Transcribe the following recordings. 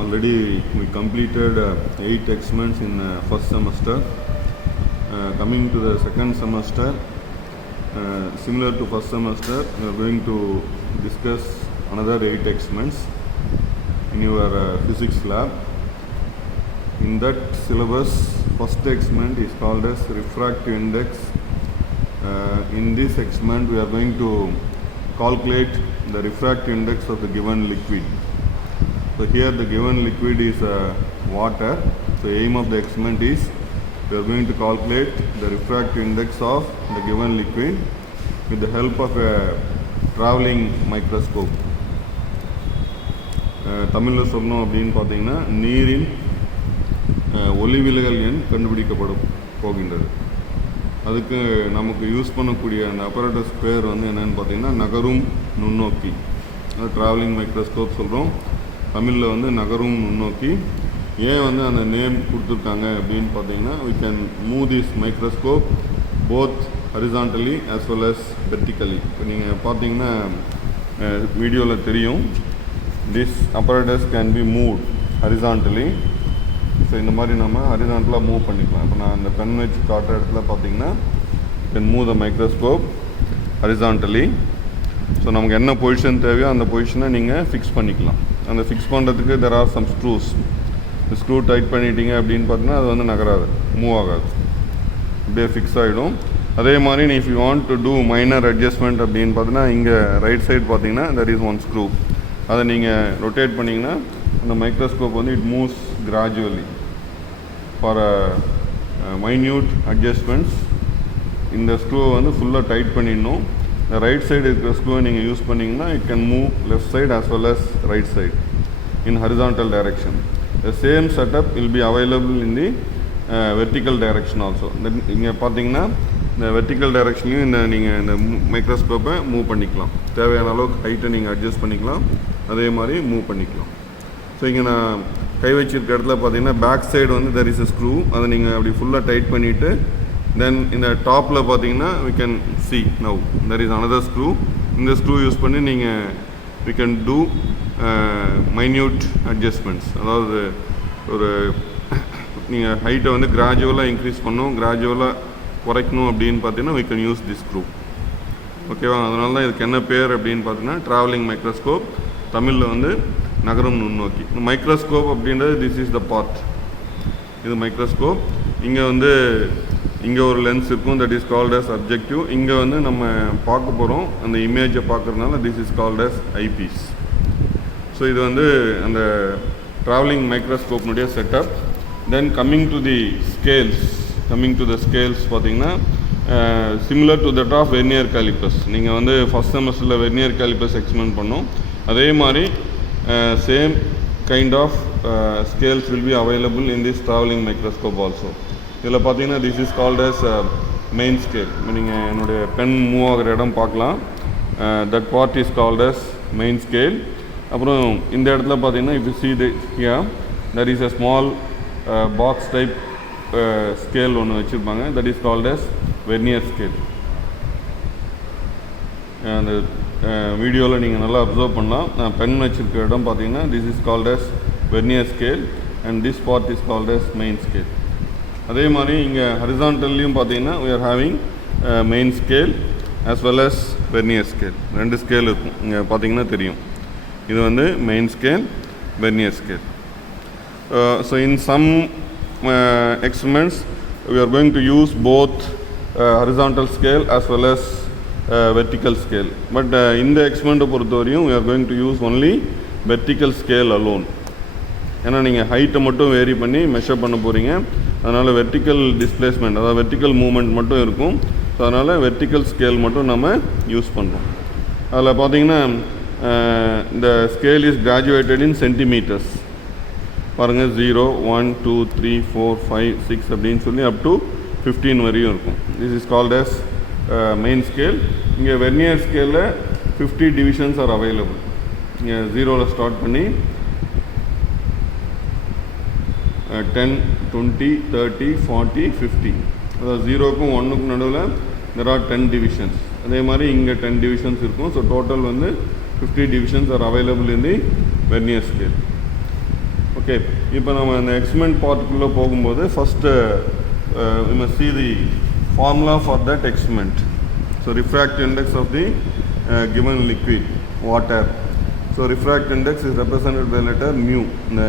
already we completed 8 experiments in first semester. Coming to the second semester, similar to first semester, we are going to discuss another 8 experiments in your physics lab. In that syllabus, first experiment is called as refractive index. In this experiment, we are going to calculate the refractive index of the given liquid. So here the given liquid is water. So aim of the experiment is we are going to calculate the refractive index of the given liquid with the help of a traveling microscope. தமிழில் சொல்லணும் அப்படின்னு பார்த்தீங்கன்னா நீரின் ஒளிவிலகல் எண் கண்டுபிடிக்கப்படும் போகின்றது. அதுக்கு நமக்கு யூஸ் பண்ணக்கூடிய அந்த அப்பரேட்டஸ் பேர் வந்து என்னென்னு பார்த்தீங்கன்னா நகரும் நுண்ணோக்கி, அது ட்ராவலிங் மைக்ரோஸ்கோப் சொல்கிறோம். தமிழில் வந்து நகரும் நுண்ணோக்கி. ஏன் வந்து அந்த நேம் கொடுத்துருக்காங்க அப்படின்னு பார்த்தீங்கன்னா we can move this microscope both horizontally as well as vertically. இப்போ நீங்கள் பார்த்தீங்கன்னா வீடியோவில் தெரியும், this apparatus can be moved horizontally. So இந்த மாதிரி நம்ம ஹரிசாண்டலாக மூவ் பண்ணிக்கலாம். இப்போ நான் அந்த பென் வச்சு காட்டுற இடத்துல பார்த்தீங்கன்னா can move the microscope horizontally. So நமக்கு என்ன பொசிஷன் தேவையோ அந்த பொசிஷனை நீங்கள் ஃபிக்ஸ் பண்ணிக்கலாம். அந்த ஃபிக்ஸ் பண்ணுறதுக்கு there are some screws. Screw tight பண்ணிட்டீங்க அப்படின்னு பார்த்தீங்கன்னா அது வந்து நகராது, மூவ் ஆகாது, அப்படியே ஃபிக்ஸ் ஆகிடும். அதே மாதிரி if you want to do minor adjustment அப்படின்னு பார்த்தீங்கன்னா இங்கே ரைட் சைடு பார்த்தீங்கன்னா தட் இஸ் ஒன் ஸ்க்ரூ. அதை நீங்கள் ரொட்டேட் பண்ணிங்கன்னா அந்த மைக்ரோஸ்கோப் வந்து it moves gradually for minute adjustments. இந்த ஸ்க்ரூவை வந்து ஃபுல்லாக டைட் பண்ணிடணும். ரைட் சைடு இருக்கிற ஸ்க்ரூவை நீங்கள் யூஸ் பண்ணிங்கன்னா it can move left side as well as right side in horizontal direction. The same setup will be available in the vertical direction also. இங்கே பார்த்தீங்கன்னா இந்த வெர்டிக்கல் டைரெக்ஷன்லையும் நீங்கள் இந்த மைக்ரோஸ்கோப்பை மூவ் பண்ணிக்கலாம். தேவையான அளவுக்கு ஹைட்டை நீங்கள் அட்ஜஸ்ட் பண்ணிக்கலாம், அதே மாதிரி மூவ் பண்ணிக்கலாம். ஸோ இங்கே நான் கை வச்சிருக்க இடத்துல பார்த்தீங்கன்னா பேக் சைடு வந்து தெர் இஸ் a ஸ்க்ரூ. அதை நீங்கள் அப்படி ஃபுல்லாக டைட் பண்ணிவிட்டு தென் இந்த டாப்பில் பார்த்தீங்கன்னா we can see now there is another screw. இந்த ஸ்க்ரூ யூஸ் பண்ணி நீங்கள் we can do minute adjustments. அதாவது ஒரு நீங்கள் ஹைட்டை வந்து கிராஜுவலாக இன்க்ரீஸ் பண்ணணும், கிராஜுவலாக குறைக்கணும் அப்படின்னு பார்த்தீங்கன்னா we can use this screw. ஓகேவா? அதனால தான் இதுக்கு என்ன பேர் அப்படின்னு பார்த்தீங்கன்னா ட்ராவலிங் மைக்ரோஸ்கோப், தமிழில் வந்து நகரும் நுண்ணோக்கி. மைக்ரோஸ்கோப் அப்படின்றது திஸ் இஸ் த பார்ட். இது மைக்ரோஸ்கோப். இங்கே வந்து இங்கே ஒரு லென்ஸ் இருக்கும், that is called as objective. இங்கே வந்து நம்ம பார்க்க போகிறோம், அந்த இமேஜை பார்க்குறதுனால this is called as eyepiece. So இது வந்து அந்த ட்ராவலிங் மைக்ரோஸ்கோப்னுடைய setup. Then coming to the scales பார்த்தீங்கன்னா similar to that of vernier callipers. நீங்கள் வந்து ஃபஸ்ட் செமஸ்டரில் வெர்னியர் காலிப்பர்ஸ் எக்ஸ்பிளைன் பண்ணோம். அதே மாதிரி same kind of scales will be available in this traveling microscope also. இதில் பார்த்தீங்கன்னா this is called as main scale. நீங்கள் என்னுடைய பென் மூவ் ஆகிற இடம் பார்க்கலாம், that part is called as main scale. அப்புறம் இந்த இடத்துல பார்த்தீங்கன்னா if you see here there is a small box type scale ஒன்று வச்சுருப்பாங்க, that is called as vernier scale. அந்த வீடியோவில் நீங்கள் நல்லா அப்சர்வ் பண்ணலாம். நான் பென் வச்சுருக்க இடம் பார்த்தீங்கன்னா this is called as vernier scale and this part is called as main scale. அதே மாதிரி இங்கே ஹரிசாண்டல்லையும் பார்த்தீங்கன்னா we are having main scale as well as vernier scale. 2 scale இருக்கும், இங்கே பார்த்தீங்கன்னா தெரியும். இது வந்து main scale, vernier scale. So in some experiments we are going to use both horizontal scale as well as vertical scale. But இந்த எக்ஸ்பெரிமெண்ட்டை பொறுத்தவரையும் we are going to use only vertical scale alone. ஏன்னா நீங்கள் ஹைட்டை மட்டும் வேரி பண்ணி மெஷர் பண்ண போகிறீங்க. அதனால் வெர்டிக்கல் டிஸ்பிளேஸ்மெண்ட், அதாவது வெர்டிக்கல் மூவ்மெண்ட் மட்டும் இருக்கும். ஸோ அதனால் வெர்டிக்கல் ஸ்கேல் மட்டும் நம்ம யூஸ் பண்ணுறோம். அதில் பார்த்தீங்கன்னா இந்த ஸ்கேல் இஸ் கிராஜுவேட்டட் இன் சென்டிமீட்டர்ஸ். பாருங்கள் 0, 1, 2, 3, 4, 5, 6 அப்படின்னு சொல்லி அப் டு 15 வரையும் இருக்கும். This is called as main scale. இங்கே வெர்னியர் ஸ்கேலில் 50 டிவிஷன்ஸ் ஆர் அவைலபிள். இங்கே 0வில் ஸ்டார்ட் பண்ணி 10, 20, 30, 40, 50. அதாவது 0க்கும் 1க்கும் நடுவில் there are 10 divisions. அதே மாதிரி இங்கே 10 divisions இருக்கும். ஸோ டோட்டல் வந்து 50 divisions are available in the vernier scale. Okay, இப்போ நம்ம இந்த எக்ஸ்பெரிமெண்ட் பார்ட்டுக்குள்ளே போகும்போது first we must see the formula for that experiment. So refractive index of the given liquid water. So refractive index is represented by the letter mu.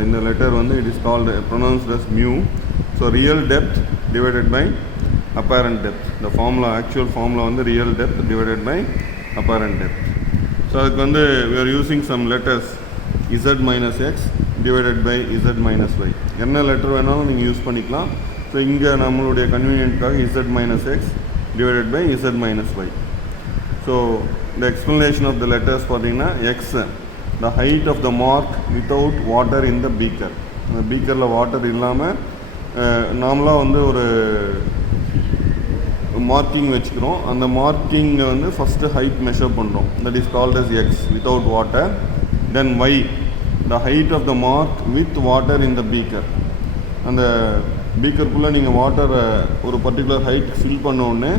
In the letter one it is called pronounced as mu. So real depth divided by apparent depth. The formula, actual formula on the real depth divided by apparent depth. So we are using some letters z minus x divided by z minus y. என்ன லெட்டர் வேணாலும் நீங்கள் யூஸ் பண்ணிக்கலாம். ஸோ இங்கே நம்மளுடைய கன்வீனியன்ட்காக z minus x divided by z minus y. So the explanation of the letters பார்த்தீங்கன்னா x, the height of the mark without water in the beaker. அந்த பீக்கரில் வாட்டர் இல்லாமல் நார்மலாக ஒரு மார்க்கிங் வச்சுக்கிறோம். அந்த மார்க்கிங்கை ஃபஸ்ட்டு ஹைட் மெஷர் பண்ணுறோம். That is called as x without water. Then y, the height of the mark with water in the beaker. அந்த பீக்கருக்குள்ளே நீங்கள் வாட்டரை ஒரு பர்டிகுலர் ஹைட் ஃபில் பண்ண உடனே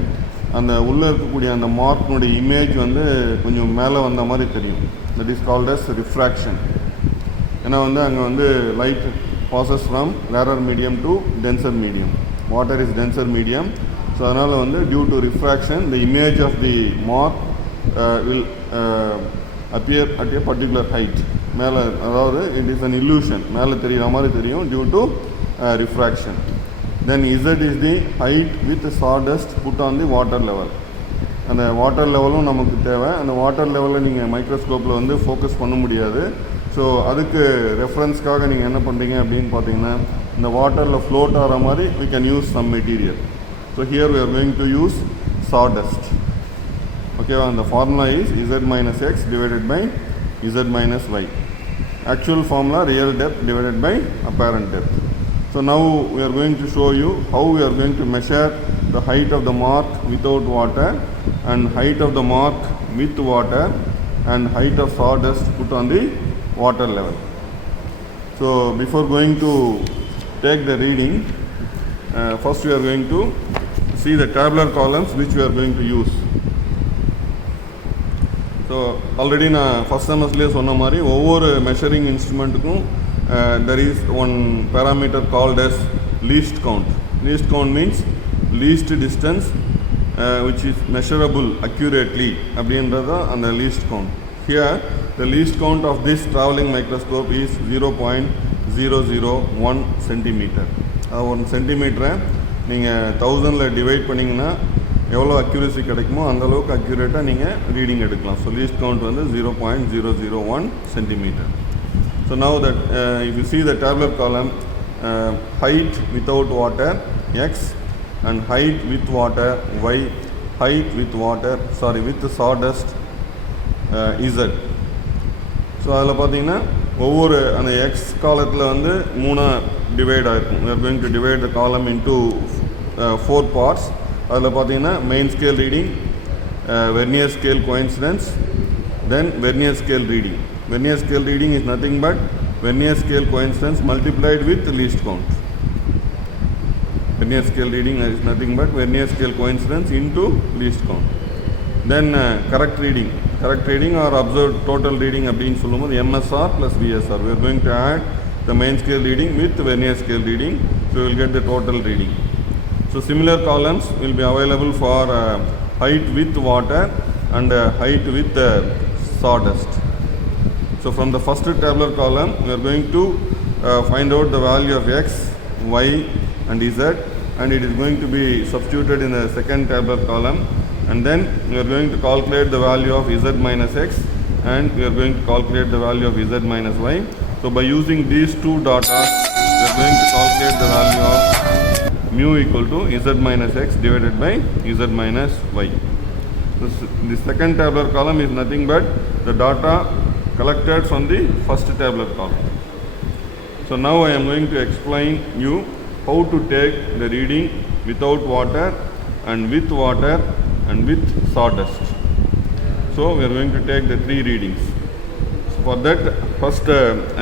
அந்த உள்ளே இருக்கக்கூடிய அந்த மார்க்கினுடைய இமேஜ் கொஞ்சம் மேலே வந்த மாதிரி தெரியும். That is called as refraction. ஏன்னா அங்கே light passes from rarer medium to denser medium. Water is denser medium. So அதனால் due to refraction the image of the mark will appear at a particular height. மேலே அதாவது it is an illusion, மேலே தெரிகிற மாதிரி தெரியும் due to refraction. Then z is the height with sawdust put on the water level. அந்த வாட்டர் லெவலும் நமக்கு தேவை. அந்த வாட்டர் லெவலில் நீங்கள் மைக்ரோஸ்கோப்பில் ஃபோக்கஸ் பண்ண முடியாது. ஸோ அதுக்கு ரெஃபரன்ஸ்க்காக நீங்கள் என்ன பண்ணுறீங்க அப்படின்னு பார்த்தீங்கன்னா இந்த வாட்டரில் ஃப்ளோட் ஆகிற மாதிரி we can use some material. So here we are going to use sawdust. Okay, and the formula is z minus x divided by z minus y. Actual formula real depth divided by apparent depth. So now we are going to show you how we are going to measure the height of the mark without water and height of the mark with water and height of sawdust put on the water level. So before going to take the reading, first we are going to see the tabular columns which we are going to use. So already நான் first செமஸ்டர்லேயே சொன்ன மாதிரி ஒவ்வொரு measuring இன்ஸ்ட்ருமெண்ட்டுக்கும் there is one parameter called as least count. Least count means least distance which is measurable accurately அப்படின்றது அந்த least count. Here the least count of this travelling microscope is 0.001 centimeter. 1 சென்டிமீட்டரை நீங்கள் 1000ல் டிவைட் பண்ணிங்கன்னா எவ்வளோ அக்யூரசி கிடைக்குமோ அந்தளவுக்கு அக்யூரேட்டாக நீங்கள் ரீடிங் எடுக்கலாம். So least count 0.001 centimeter. So now that if you see the tabular column, height without water x and height with water y, height with sawdust z. So அதில் பார்த்தீங்கன்னா ஒவ்வொரு அந்த எக்ஸ் காலத்தில் 3 டிவைட் ஆகிருக்கும். we are going to divide the column into 4 parts. அதில் பார்த்தீங்கன்னா main scale reading, vernier scale coincidence, then vernier scale reading. Vernier scale reading is nothing but vernier scale coincidence multiplied with least count. Vernier scale reading is nothing but vernier scale coincidence into least count. Then correct reading R observe total reading அப்படின்னு சொல்லும்போது MSR plus VSR. we are going to add the main scale reading with vernier scale reading, so we will get the total reading. So similar columns will be available for height with water and height with sawdust. So from the first tabular column we are going to find out the value of x, y and z, and it is going to be substituted in the second tabular column, and then we are going to calculate the value of z minus x and we are going to calculate the value of z minus y. So by using these two data we are going to calculate the value of mu equal to z minus x divided by z minus y. The second tabular column is nothing but the data collected from the first tabular column. So now I am going to explain you how to take the reading without water and with water and with sawdust. So we are going to take the 3 readings. So for that first I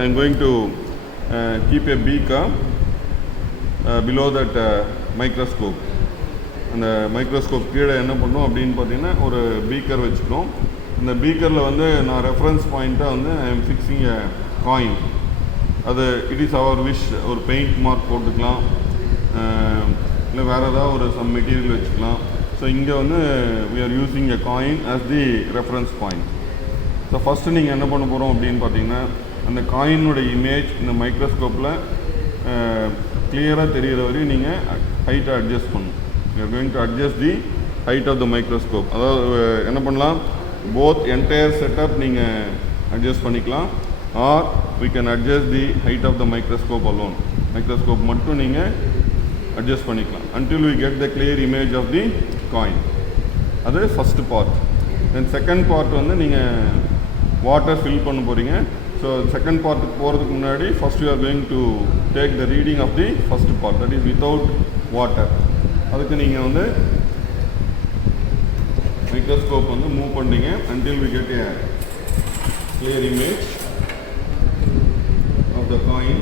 am going to keep a beaker below that microscope. அந்த மைக்ரோஸ்கோப் கீழே என்ன பண்ணோம் அப்படின்னு பார்த்தீங்கன்னா ஒரு பீக்கர் வச்சுக்கிறோம். இந்த பீக்கரில் நான் ரெஃபரன்ஸ் பாயிண்ட்டாக ஐ எம் ஃபிக்ஸிங் எ காயின். அது இட் இஸ் அவர் விஷ். ஒரு பெயிண்ட் மார்க் போட்டுக்கலாம், இல்லை வேறு ஏதாவது ஒரு சம் மெட்டீரியல் வச்சுக்கலாம். ஸோ இங்கே வந்து we are using a coin as the reference point. So first நீங்கள் என்ன பண்ண போகிறோம் அப்படின்னு பார்த்தீங்கன்னா, அந்த காயினோட இமேஜ் இந்த மைக்ரோஸ்கோப்பில் கிளியராக தெரிகிற வரையும் நீங்கள் ஹைட்டை அட்ஜஸ்ட் பண்ணணும். You are going to adjust the height of the microscope. அதாவது என்ன பண்ணலாம், போத் என்டையர் செட்டப் நீங்கள் அட்ஜஸ்ட் பண்ணிக்கலாம், or we can adjust the height of the microscope alone. Microscope மட்டும் நீங்கள் அட்ஜஸ்ட் பண்ணிக்கலாம் until we get the clear image of the coin. அது first part. Then second part வந்து நீங்கள் வாட்டர் ஃபில் பண்ண போகிறீங்க. ஸோ செகண்ட் பார்ட்டுக்கு போகிறதுக்கு முன்னாடி first you are going to take the reading of the first part, that is without water. அதுக்கு நீங்கள் வந்து மைக்ரோஸ்கோப் வந்து மூவ் பண்ணுறீங்க until we get a clear image of the coin.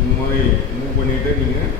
இந்த மாதிரி மூவ் பண்ணிவிட்டு நீங்கள்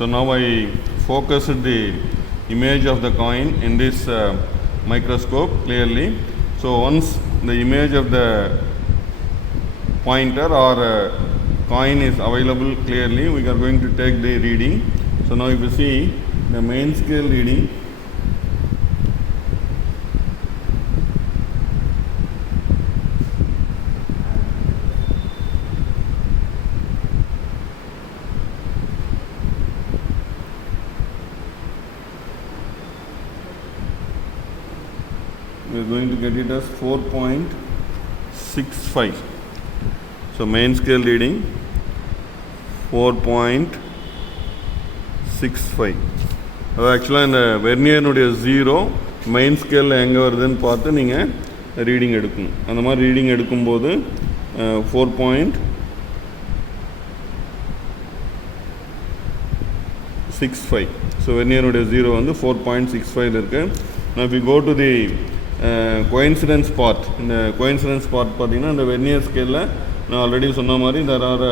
So now I focused the image of the coin in this microscope clearly. So once the image of the pointer or coin is available clearly, we are going to take the reading. So now if you see the main scale reading, we are going to get it as 4.65. So main scale reading 4.65. அது ஆக்சுவலாக இந்த வெர்னியனுடைய zero main ஸ்கேலில் எங்கே வருதுன்னு பார்த்து நீங்கள் ரீடிங் எடுக்கணும். அந்த மாதிரி ரீடிங் எடுக்கும்போது 4.65. ஸோ வெர்னியனுடைய ஜீரோ வந்து 4.65 இருக்குது. Now if you go to the coincidence part, இந்த கோயின்சிடன்ஸ் பார்ட் பார்த்தீங்கன்னா இந்த வெர்னியர் ஸ்கேலில் நான் ஆல்ரெடி சொன்ன மாதிரி there are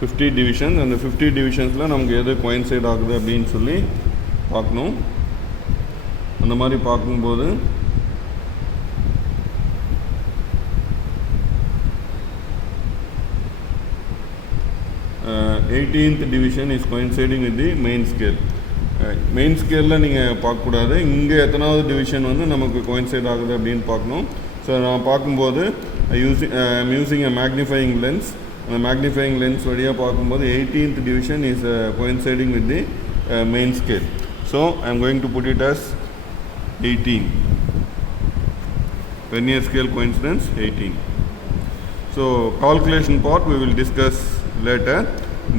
50 டிவிஷன்ஸ். அந்த 50 டிவிஷன்ஸில் நமக்கு எது கோயின்சைட் ஆகுது அப்படின்னு சொல்லி பார்க்கணும். அந்த மாதிரி பார்க்கும்போது eighteenth division is coinciding with the main scale. Main ஸ்கேலில் நீங்கள் பார்க்கக்கூடாது, இங்கே எத்தனாவது டிவிஷன் வந்து நமக்கு கோயின்சைட் ஆகுது அப்படின்னு பார்க்கணும். ஸோ நான் பார்க்கும்போது I'm using a magnifying lens. அந்த மேக்னிஃபையிங் லென்ஸ் வழியாக பார்க்கும்போது 18th division is coinciding with the main scale. So I'm going to put it as 18. Vernier scale coincidence 18. So calculation part we will discuss later.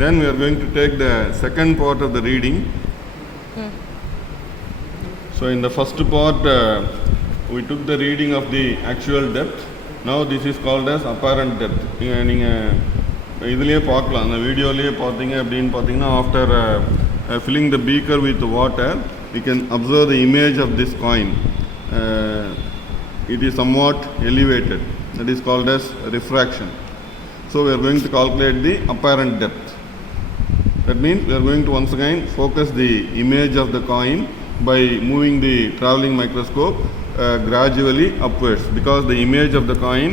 Then we are going to take the second part of the reading. So in the first part we took the reading of the actual depth. Now this is called as apparent depth. நீங்கள் இதுலேயே பார்க்கலாம், அந்த வீடியோலேயே பார்த்தீங்க அப்படின்னு பார்த்தீங்கன்னா after filling the beaker with water we can observe the image of this coin. It is somewhat elevated, that is called as refraction. So we are going to calculate the apparent depth. That means we are going to once again focus the image of the coin by moving the travelling microscope gradually upwards, because the image of the coin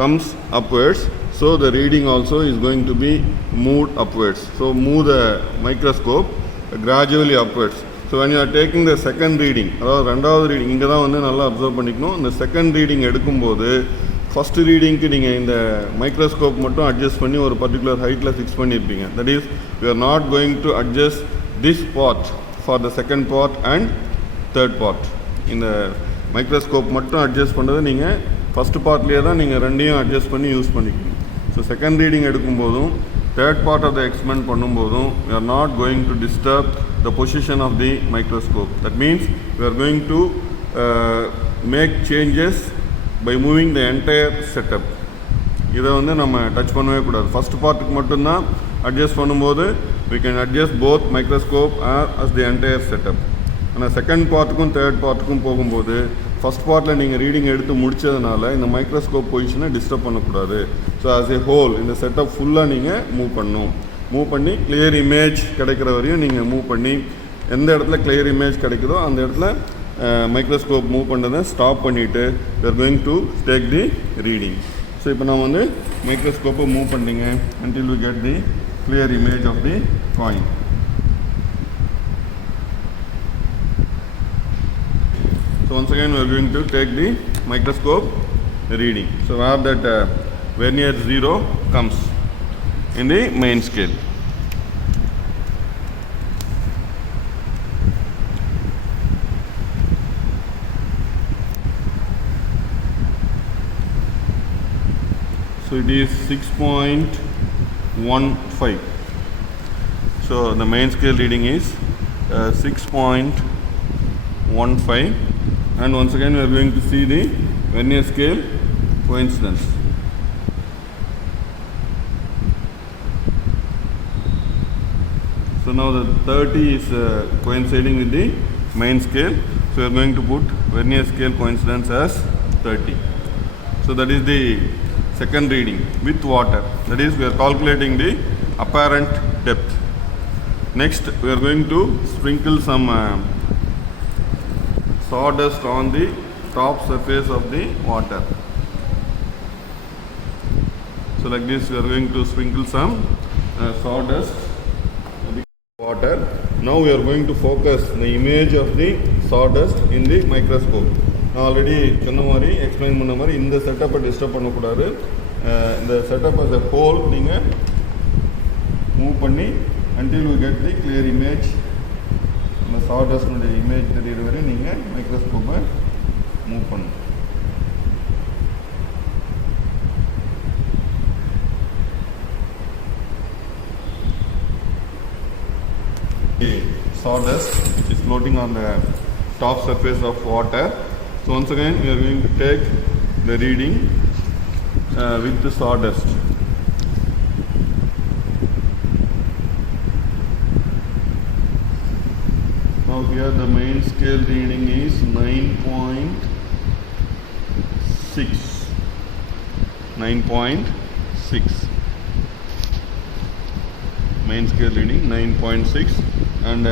comes upwards, so the reading also is going to be moved upwards. So move the microscope gradually upwards. So when you are taking the second reading, அதாவது ரெண்டாவது ரீடிங் இங்கே தான் வந்து நல்லா அப்சர்வ் பண்ணிக்கணும். இந்த second reading எடுக்கும்போது ஃபஸ்ட்டு ரீடிங்க்கு நீங்கள் இந்த மைக்ரோஸ்கோப் மட்டும் அட்ஜஸ்ட் பண்ணி ஒரு பர்டிகுலர் ஹைட்டில் ஃபிக்ஸ் பண்ணியிருப்பீங்க. That is you are not going to adjust this part for the second part and third part. இந்த மைக்ரோஸ்கோப் மட்டும் அட்ஜஸ்ட் பண்ணுறது நீங்கள் ஃபஸ்ட்டு பார்ட்லேயே தான் நீங்கள் ரெண்டையும் அட்ஜஸ்ட் பண்ணி யூஸ் பண்ணிக்கணும். ஸோ செகண்ட் ரீடிங் எடுக்கும்போதும் third part of the experiment பண்ணும்போதும் we are not going to disturb the position of the microscope. That means we are going to make changes by moving the entire setup. இதை வந்து நம்ம டச் பண்ணவே கூடாது. ஃபஸ்ட் பார்ட்டுக்கு மட்டும்தான் அட்ஜஸ்ட் பண்ணும்போது we can adjust both microscope as the entire setup. ஆனால் செகண்ட் பார்ட்டுக்கும் தேர்ட் பார்ட்டுக்கும் போகும்போது ஃபஸ்ட் பார்ட்டில் நீங்கள் ரீடிங் எடுத்து முடித்ததுனால இந்த மைக்ரோஸ்கோப் பொசிஷனை டிஸ்டர்ப் பண்ணக்கூடாது. ஸோ ஆஸ் ஏ ஹோல் இந்த செட்டப் ஃபுல்லாக நீங்கள் மூவ் பண்ணணும். மூவ் பண்ணி கிளியர் இமேஜ் கிடைக்கிற வரையும் நீங்கள் மூவ் பண்ணி எந்த இடத்துல கிளியர் இமேஜ் கிடைக்குதோ அந்த இடத்துல மைக்ரோஸ்கோப் மூவ் பண்ணுறதை ஸ்டாப் பண்ணிவிட்டு we are going to take the reading. So இப்போ நான் வந்து மைக்ரோஸ்கோப்பை மூவ் பண்ணிங்க until we get the clear image of the coin. So once again we are going to take the microscope reading. So where that vernier 0 comes in the main scale. So it is 6.15. So the main scale reading is 6.15. And once again we are going to see the vernier scale coincidence. So now the 30 is coinciding with the main scale. So we are going to put vernier scale coincidence as 30. So that is the second reading with water. That is we are calculating the apparent depth. Next we are going to sprinkle some sawdust on the top surface of the water. So like this we are going to sprinkle some sawdust on the water. Now we are going to focus the image of the sawdust in the microscope. நான் ஆல்ரெடி சொன்ன மாதிரி எக்ஸ்பிளைன் பண்ண மாதிரி இந்த செட்டப்பை டிஸ்டர்ப் பண்ணக்கூடாது. இந்த setup as a whole நீங்கள் மூவ் பண்ணி until we get the clear image. இந்த சார்டஸ்னுடைய இமேஜ் தெரிகிற வரை நீங்கள் மைக்ரோஸ்கோப்பை மூவ் பண்ணணும். The sawdust is floating on the top surface of water. So once again we are going to take the reading with the sawdust. Now here the main scale reading is 9.6. 9.6. Main scale reading 9.6 and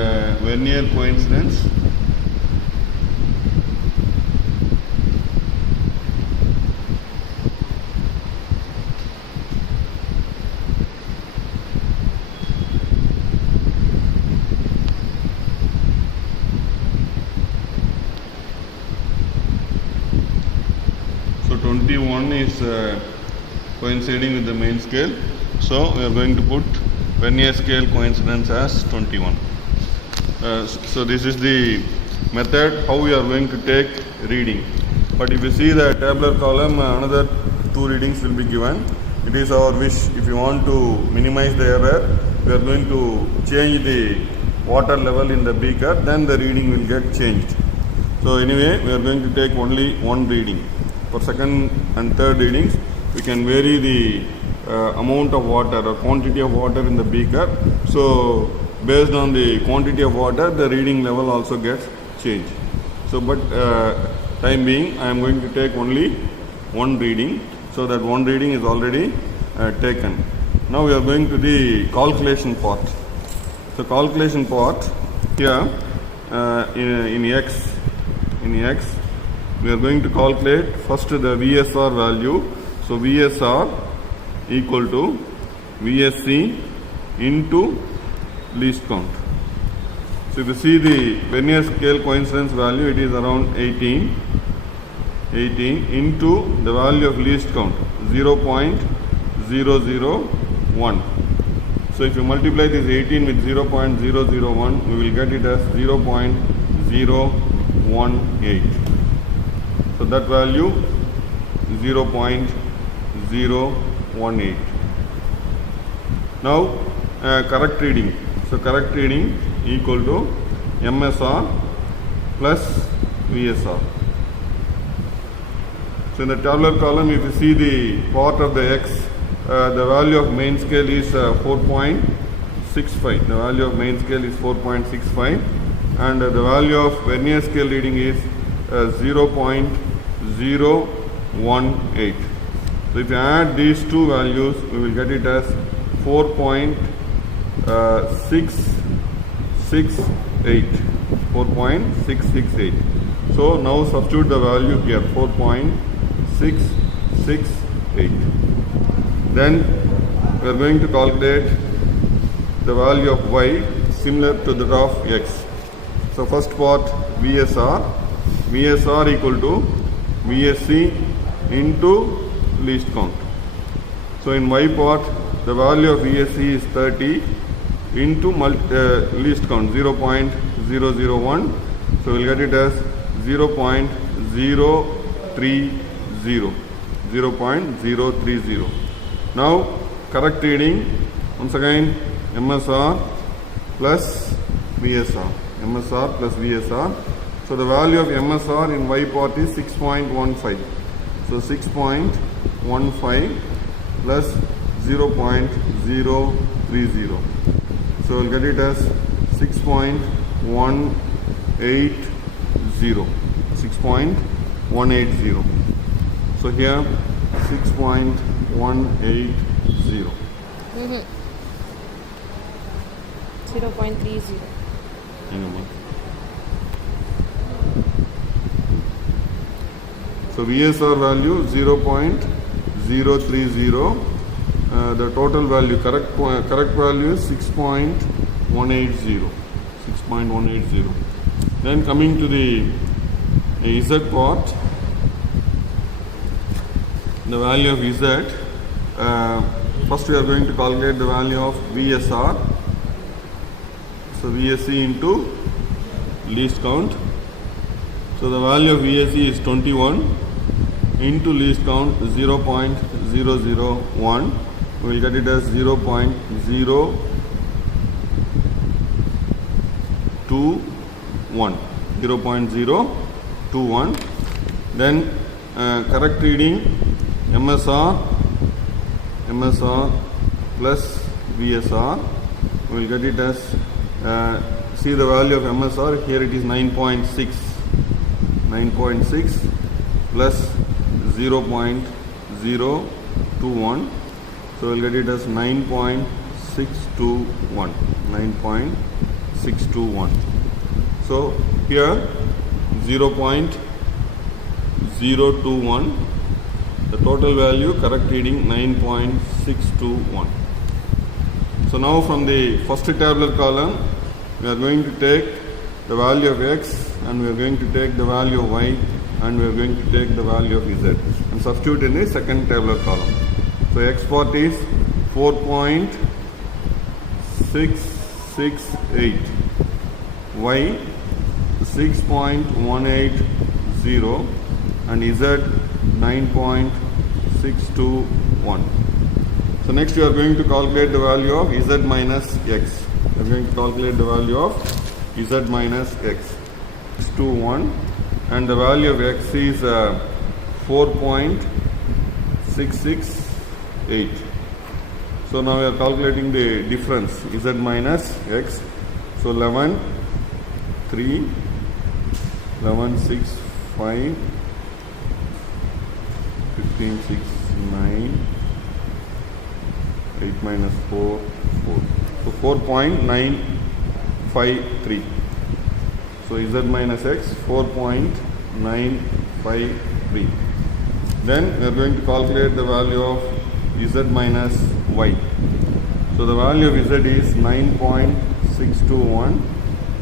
vernier coincidence so 21 is coinciding with the main scale. So we are going to put vernier scale coincidence as 21. So this is the method how we are going to take reading. But if you see the tabular column, another 2 readings will be given. It is our wish, if you want to minimize the error, we are going to change the water level in the beaker, then the reading will get changed. So anyway, we are going to take only one reading. For second and third readings, we can vary the amount of water or quantity of water in the beaker. So based on the quantity of water, the reading level also gets changed. So but time being, I am going to take only one reading, so that one reading is already taken. Now we are going to the calculation part. So calculation part here in X we are going to calculate first the VSR value. So VSR equal to VSC into least count. So if you see the vernier scale coincidence value, it is around 18 into the value of least count 0.001. So if you multiply this 18 with 0.001, we will get it as 0.018. So that value 0.018. Now correct reading. So correct reading equal to MSR plus VSR. So in the tabular column, if you see the part of the X, the value of main scale is 4.65. The value of main scale is 4.65, and the value of vernier scale reading is 0.018. So if you add these two values, we will get it as 4.668. 4.668. So now substitute the value here, 4.668. Then we are going to calculate the value of Y similar to that of X. So first part, VSR. VSR equal to VSC into least count. So in Y part, the value of VSC is 30 into least count 0.001. So we'll get it as 0.030. 0.030. Now correct reading, once again MSR plus VSR. MSR plus VSR. So the value of MSR in Y part is 6.15. So 6.15 plus 0.030. So we'll get it as 6.180. 6.180. So here 6.180. 0.30. So VSR value 0.030. The total value, correct value is 6.180. 6.180. Then coming to the Z part, the value of Z. First we are going to calculate the value of VSR. So VSC into least count. So the value of VSC is 21 into least count 0.001. We will get it as 0.021. Then correct reading MSR plus VSR. We will get it as see the value of MSR here, it is 9.6 plus 0.021. So we'll get it as 9.621. 9.621. So here 0.021. The total value correct reading 9.621. So now from the first tabular column, we are going to take the value of X, and we are going to take the value of Y, and we are going to take the value of Z and substitute in the second tabular column. So X part is 4.668, Y 6.180, and Z 9.621. So next we are going to calculate the value of Z minus X. We are going to calculate the value of Z minus X. 621, and the value of X is 4.668. So now we are calculating the difference, Z minus X. So 11, 3, 11, 6, 5, 15, 6, 9, 8 minus 4, 4. So 4.953. So Z minus X 4.953. Then we are going to calculate the value of Z minus Y. So the value of Z is 9.621.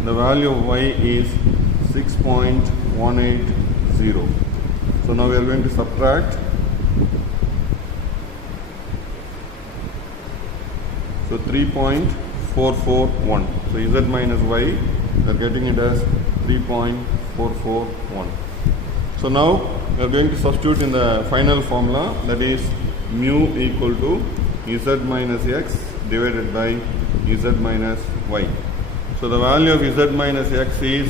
The value of Y is 6.180. So now we are going to subtract. So So 3.441. So z minus y, we are getting it as 3.441. So now we are going to substitute in the final formula, that is mu equal to z minus x divided by z minus y. So the value of z minus x is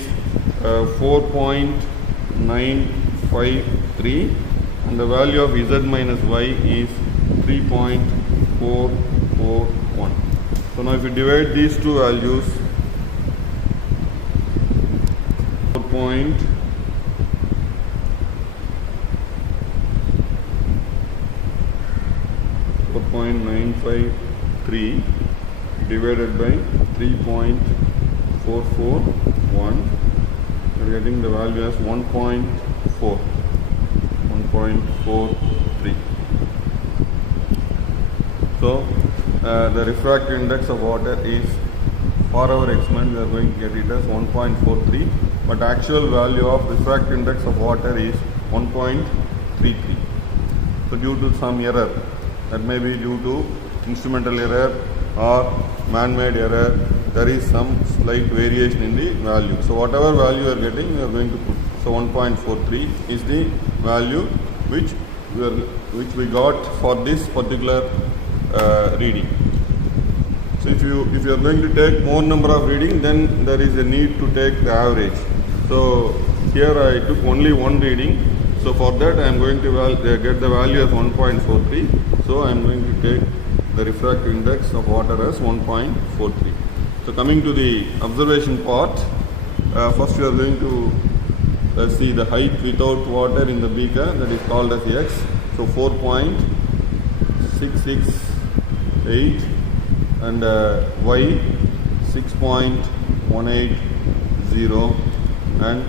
4.953 and the value of z minus y is 3.441. So now if you divide these two values, 4.953 divided by 3.441, we are getting the value as 1.43. So the refractive index of water is, for our experiment we are going to get it as 1.43, but actual value of refractive index of water is 1.33. So due to some error, that may be due to instrumental error or man-made error, there is some slight variation in the value. So whatever value you are getting, we are going to put. So 1.43 is the value which we got for this particular reading. So if you are going to take more number of reading, then there is a need to take the average. So here I took only one reading. So for that I am going to get the value as 1.43. So I am going to take the refractive index of water as 1.43. So coming to the observation part, first we are going to see the height without water in the beaker, that is called as x. So 4.668 and y 6.180 and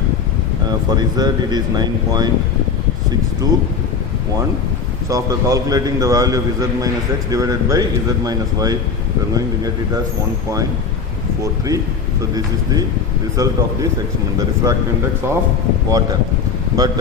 for z it is 9.621. So after calculating the value of z minus x divided by z minus y, we are going to get it as 1.43. So this is the result of this experiment, the refractive index of water. But